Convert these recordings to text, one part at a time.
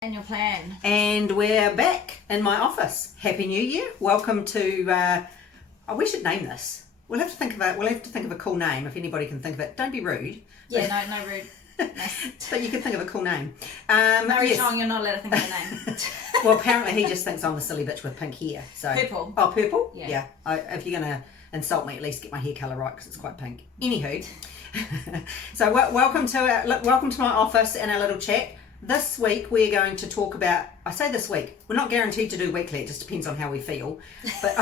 Annual plan. And we're back in my office. Happy New Year. Welcome to, we should name this. We'll have to think of a cool name if anybody can think of it. Don't be rude. Yeah, no rude. Nice. But you can think of a cool name. Murray yes. Chong, you're not allowed to think of a name. Well, apparently he just thinks I'm the silly bitch with pink hair. So Purple. Oh, purple? Yeah. If you're going to insult me, at least get my hair colour right because it's quite pink. Anywho, so welcome to my office and our little chat. This week we're going to talk about, I say this week, we're not guaranteed to do weekly, it just depends on how we feel. But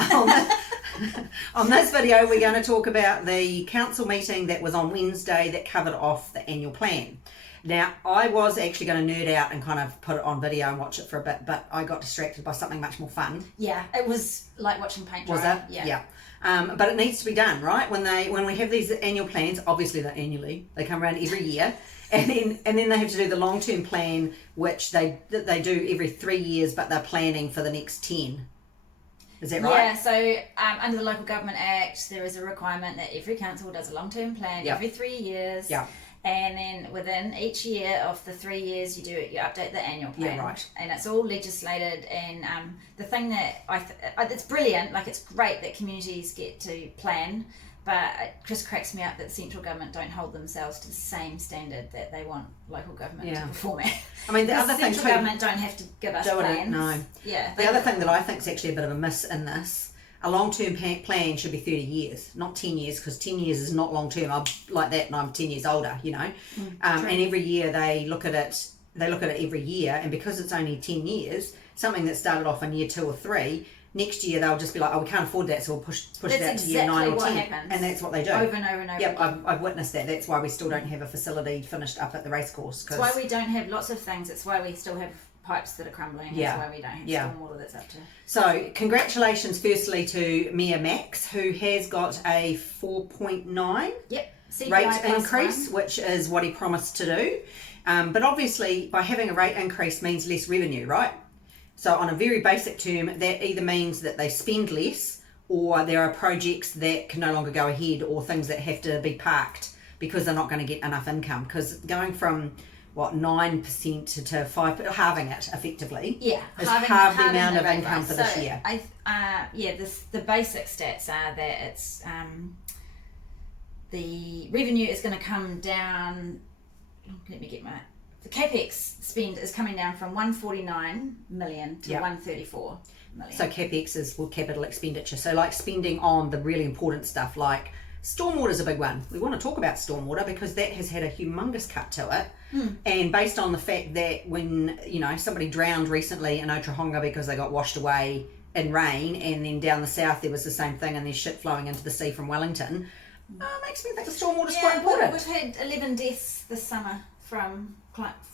on this video we're going to talk about the council meeting that was on Wednesday that covered off the annual plan. Now, I was actually going to nerd out and kind of put it on video and watch it for a bit, but I got distracted by something much more fun. Yeah, it was like watching paint dry. Was it? Yeah. But it needs to be done, right? When we have these annual plans, obviously they're annually, they come around every year. And then they have to do the long-term plan, which they do every 3 years, but they're planning for the next 10. Is that right? Yeah, so under the Local Government Act, there is a requirement that every council does a long-term plan every 3 years. Yeah. And then within each year of the 3 years, you update the annual plan. Yeah, right. And it's all legislated. And the thing that it's brilliant, like it's great that communities get to plan. But it just cracks me up that the central government don't hold themselves to the same standard that they want local government to perform at. I mean, the other thing central government don't have to give us plans. No. Yeah. The other thing that I think is actually a bit of a miss in this, a long-term plan should be 30 years, not 10 years, because 10 years is not long-term. I'm like that and I'm 10 years older, you know. And every year they look at it every year, and because it's only 10 years, something that started off in year 2 or 3, next year they'll just be like, oh, we can't afford that, so we'll push it out to year 9 or 10. Happens. And that's what they do. Over and over and over. Yep, I've witnessed that. That's why we still don't have a facility finished up at the racecourse. That's why we don't have lots of things. It's why we still have pipes that are crumbling. Yeah. That's why we don't have stormwater that's up to. So congratulations firstly to Mayor Max, who has got a 4.9 rate increase, which is what he promised to do. But obviously by having a rate increase means less revenue, right? So on a very basic term, that either means that they spend less, or there are projects that can no longer go ahead, or things that have to be parked because they're not going to get enough income. Because going from 9% to 5%, halving it effectively, is half the amount of income for this year. The basic stats are that it's the revenue is going to come down. Let me get my. The capex spend is coming down from 149 million to 134 million. So capex is capital expenditure. So like spending on the really important stuff, like stormwater is a big one. We want to talk about stormwater because that has had a humongous cut to it. And based on the fact that when somebody drowned recently in Otrahonga because they got washed away in rain, and then down the south there was the same thing, and there's shit flowing into the sea from Wellington, makes me think the stormwater is quite important. We've had 11 deaths this summer from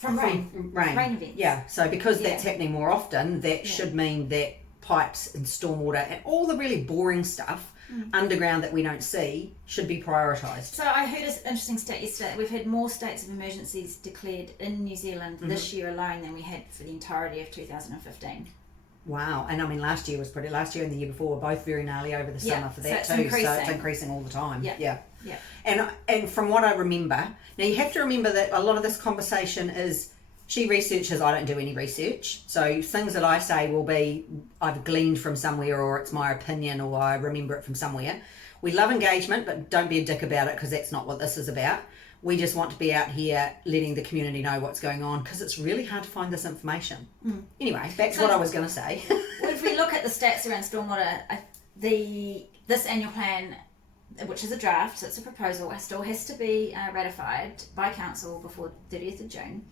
rain events. Yeah, so because that's happening more often, that should mean that pipes and stormwater and all the really boring stuff underground that we don't see should be prioritised. So I heard an interesting stat yesterday. We've had more states of emergencies declared in New Zealand this year alone than we had for the entirety of 2015. Wow, and I mean last year and the year before were both very gnarly over the summer for that too. So it's increasing all the time. Yeah. And from what I remember, now you have to remember that a lot of this conversation is she researches, I don't do any research. So things that I say will be I've gleaned from somewhere, or it's my opinion, or I remember it from somewhere. We love engagement, but don't be a dick about it because that's not what this is about. We just want to be out here letting the community know what's going on because it's really hard to find this information. Anyway, back to what I was going to say. Well, if we look at the stats around stormwater, this annual plan, which is a draft, so it's a proposal, still has to be ratified by council before 30th of June.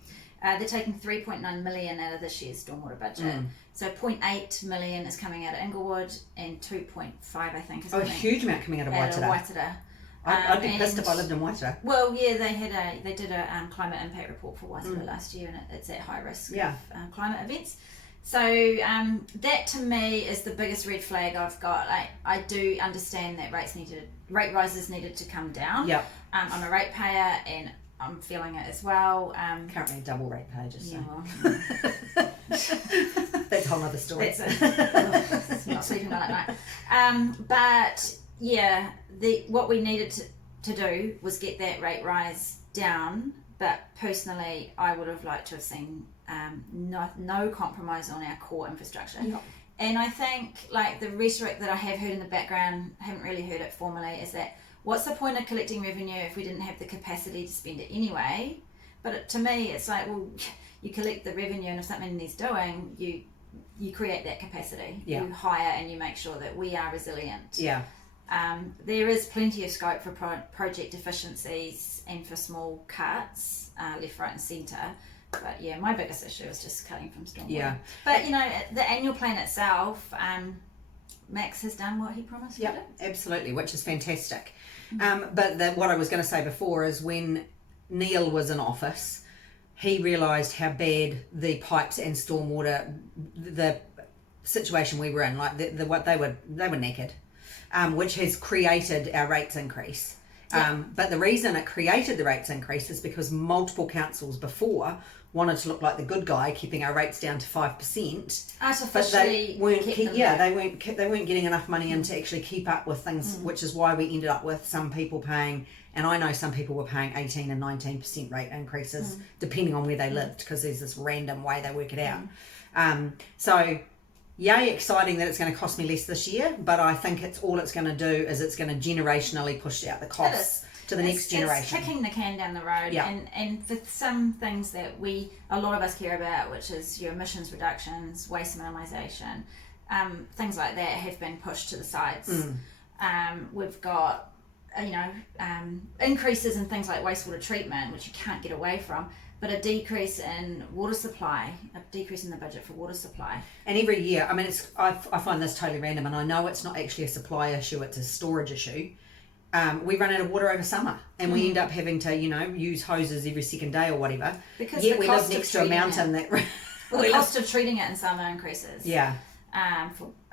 They're taking 3.9 million out of this year's stormwater budget. So 0.8 million is coming out of Inglewood, and 2.5 I think is coming a huge amount coming out of Waitara. I'd be pissed if I lived in Waitara. Well, yeah, they did a climate impact report for Waitara last year, and it's at high risk of climate events. So that to me is the biggest red flag I've got. I do understand that rate rises needed to come down. Yeah. I'm a ratepayer and I'm feeling it as well. Currently a double ratepayer, just so. Well. That's a whole other story. It's not sleeping well at night. But yeah, what we needed to do was get that rate rise down But personally, I would have liked to have seen no compromise on our core infrastructure. Yep. And I think like the rhetoric that I have heard in the background, haven't really heard it formally, is that what's the point of collecting revenue if we didn't have the capacity to spend it anyway? But to me, it's like, well, you collect the revenue, and if something needs doing, you create that capacity. Yeah. You hire and you make sure that we are resilient. Yeah. There is plenty of scope for project efficiencies and for small cuts, left, right, and centre. But yeah, my biggest issue is just cutting from stormwater. Yeah. But you know, the annual plan itself, Max has done what he promised to do. Absolutely, which is fantastic. But what I was going to say before is when Neil was in office, he realised how bad the pipes and stormwater, the situation we were in, like what they were knackered, which has created our rates increase. But the reason it created the rates increase is because multiple councils before wanted to look like the good guy, keeping our rates down to 5%. Artificially, but they weren't getting enough money in to actually keep up with things, which is why we ended up with some people paying, and I know some people were paying 18 and 19% rate increases depending on where they lived, because there's this random way they work it out. So yay, exciting that it's going to cost me less this year, but I think it's going to do is it's going to generationally push out the costs to the next generation. It's kicking the can down the road, and for some things that a lot of us care about, which is your emissions reductions, waste minimisation, things like that have been pushed to the sides. We've got increases in things like wastewater treatment, which you can't get away from, but a decrease in water supply, a decrease in the budget for water supply. And every year, I mean, I find this totally random, and I know it's not actually a supply issue, it's a storage issue. We run out of water over summer, and we end up having to, use hoses every second day or whatever. Because yet we live next to a mountain the cost of treating it in summer increases. Yeah.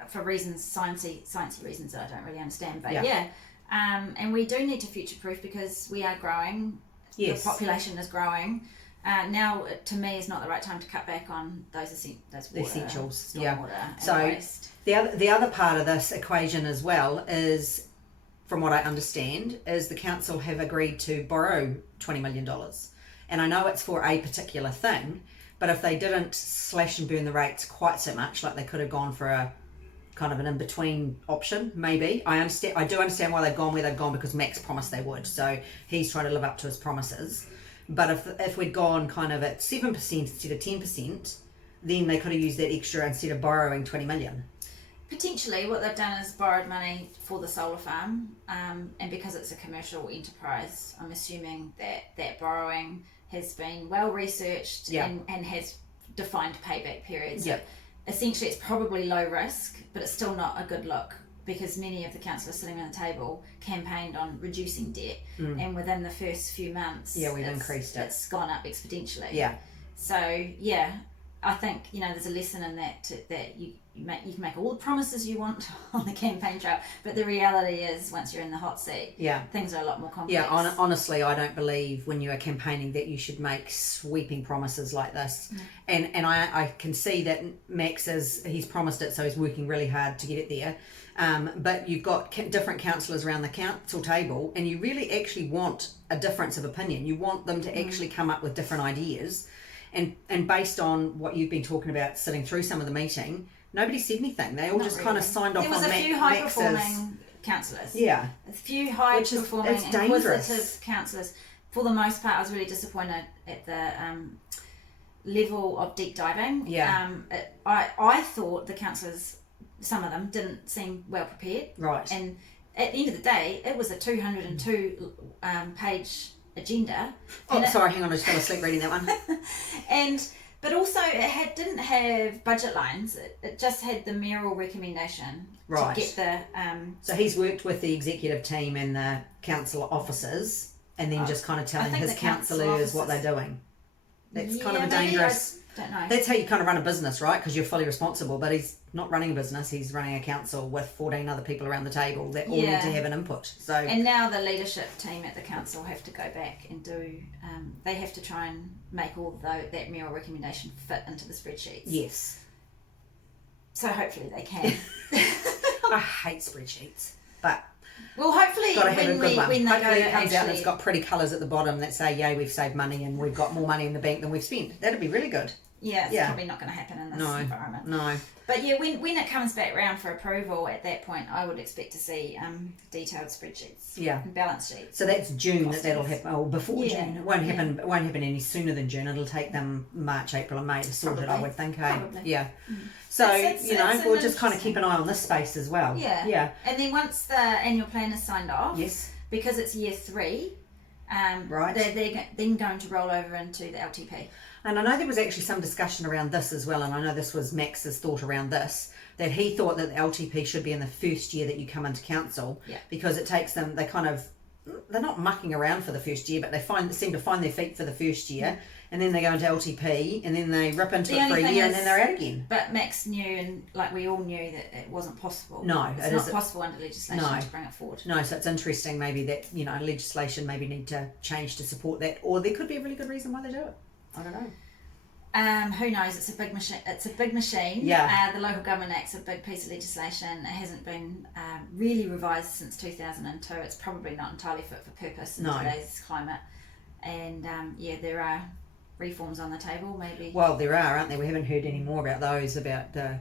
For reasons, sciencey reasons that I don't really understand. But and we do need to future-proof because we are growing. Yes. The population is growing. Now, to me, is not the right time to cut back on those essentials. Stormwater and so waste. The other part of this equation as well is, from what I understand, is the council have agreed to borrow $20 million. And I know it's for a particular thing, but if they didn't slash and burn the rates quite so much, like they could have gone for a kind of an in-between option, maybe. I do understand why they've gone where they've gone, because Max promised they would. So he's trying to live up to his promises. But if we'd gone kind of at 7% instead of 10%, then they could have used that extra instead of borrowing 20 million. Potentially, what they've done is borrowed money for the solar farm, and because it's a commercial enterprise, I'm assuming that borrowing has been well researched and has defined payback periods. Yep. Essentially, it's probably low risk, but it's still not a good look, because many of the councillors sitting around the table campaigned on reducing debt, and within the first few months, we've increased it. It's gone up exponentially. Yeah. So I think there's a lesson in that that you can make all the promises you want on the campaign trail, but the reality is once you're in the hot seat, things are a lot more complex. Yeah, honestly, I don't believe when you are campaigning that you should make sweeping promises like this. And I can see that Max he's promised it, so he's working really hard to get it there. But you've got different councillors around the council table, and you really actually want a difference of opinion. You want them to actually come up with different ideas. And based on what you've been talking about, sitting through some of the meeting, nobody said anything. They all kind of signed off on Max's. There was a few high-performing councillors. Yeah. A few high-performing, inquisitive councillors. For the most part, I was really disappointed at the level of deep diving. Yeah. I thought the councillors, some of them, didn't seem well prepared. Right. And at the end of the day, it was a 202 page agenda. Sorry, hang on, I just fell asleep reading that one. But also it didn't have budget lines. It just had the mayoral recommendation to get the. So he's worked with the executive team and the council officers, and then just kind of telling his councillors what they're doing. That's kind of a dangerous. I don't know. That's how you kind of run a business, right? Because you're fully responsible. But he's not running a business. He's running a council with 14 other people around the table that all need to have an input. So. And now the leadership team at the council have to go back and do. They have to try and make all that mayoral recommendation fit into the spreadsheets. Yes. So hopefully they can. I hate spreadsheets, but Well, hopefully Got to have a good one. when they Hopefully go it comes out and actually, it's got pretty colours at the bottom that say, yay, we've saved money and we've got more money in the bank than we've spent. That'd be really good. yeah, it's probably not going to happen in this environment. No. But yeah, when it comes back round for approval, at that point, I would expect to see detailed spreadsheets, and balance sheets. So that's June that'll happen. Oh, before June. It won't happen. It won't happen any sooner than June. It'll take them March, April, and May to sort it. I would think. Probably. Yeah. So we'll just kind of keep an eye on this space as well. Yeah. Yeah. And then once the annual plan is signed off, yes, because it's year 3, right, they're then going to roll over into the LTP. And I know there was actually some discussion around this as well, and I know this was Max's thought around this, that he thought that the LTP should be in the first year that you come into council, because it takes them, they're not mucking around for the first year, but they seem to find their feet for the first year, and then they go into LTP, and then they rip into it for a year, and then they're out again. But Max knew, and we all knew, that it wasn't possible. No, it's not possible under legislation to bring it forward. No, so it's interesting maybe that, legislation maybe need to change to support that, or there could be a really good reason why they do it. I don't know. Who knows? It's a big machine. Yeah. The Local Government Act's a big piece of legislation. It hasn't been really revised since 2002. It's probably not entirely fit for purpose in today's climate. And there are reforms on the table. Maybe. Well, there are, aren't there? We haven't heard any more about those. About the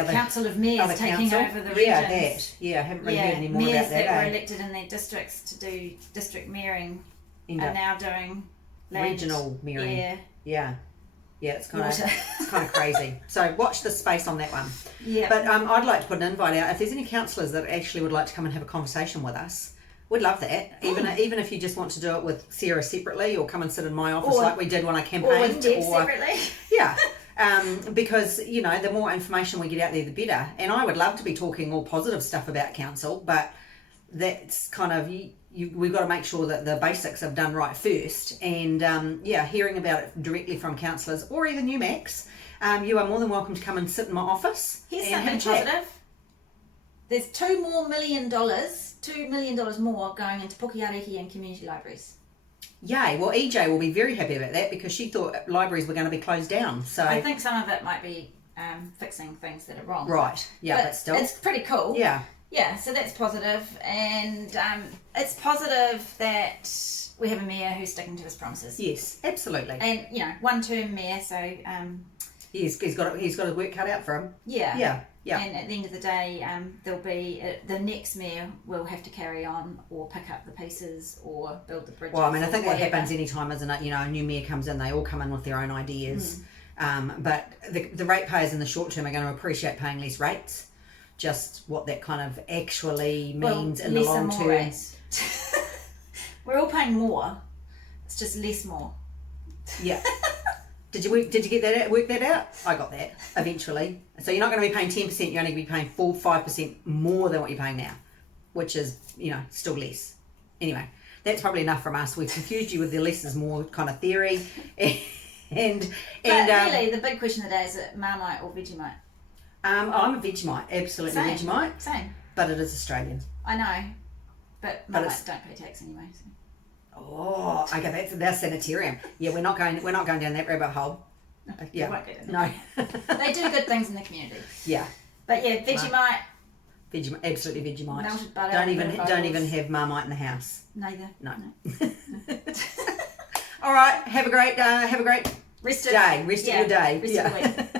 other Council of Mayors taking over the regions. Yeah, haven't really heard any more about that. Mayors that were elected in their districts to do district mayoring are now doing regional mayoring. Yeah, it's kind of crazy. So watch the space on that one. Yeah. But I'd like to put an invite out. If there's any councillors that actually would like to come and have a conversation with us, we'd love that. Even if you just want to do it with Sarah separately, or come and sit in my office like we did when I campaigned. Or with Deb separately. Yeah. Because the more information we get out there, the better. And I would love to be talking all positive stuff about council, but that's kind of we've got to make sure that the basics are done right first. And hearing about it directly from councillors, or even you, Max, you are more than welcome to come and sit in my office. Here's something positive. There's $2 million more going into Pukeariki and community libraries. Yay. Well, EJ will be very happy about that, because she thought libraries were going to be closed down. So I think some of it might be fixing things that are wrong. Right. Yeah, but still. It's pretty cool. Yeah. Yeah, so that's positive. And it's positive that we have a mayor who's sticking to his promises. Yes, absolutely. And, one-term mayor, so... he's got his work cut out for him. Yeah. And at the end of the day, there'll be the next mayor will have to carry on, or pick up the pieces, or build the bridges. Well, I mean, I think that happens any time, isn't it? A new mayor comes in, they all come in with their own ideas. But the ratepayers in the short term are going to appreciate paying less rates. Just what that kind of actually means in the long term. Rates. We're all paying more. It's just less more. Yeah. Did you get that out, work that out? I got that eventually. So you're not going to be paying 10%, you're only going to be paying 5% more than what you're paying now, which is, still less. Anyway, that's probably enough from us. We've confused you with the less is more kind of theory. But really, the big question today is it Marmite or Vegemite? I'm a Vegemite, absolutely. Vegemite. Same. But it is Australian. I know, but Marmites don't pay tax anyway. So. Oh, okay, that's sanitarium. Yeah, we're not going down that rabbit hole. Yeah, no. They do good things in the community. Yeah, but yeah, Vegemite. Vegemite, absolutely Vegemite. Melted butter. Don't even have Marmite in the house. Neither. No. All right, have a great rest of your day. Rest of the week.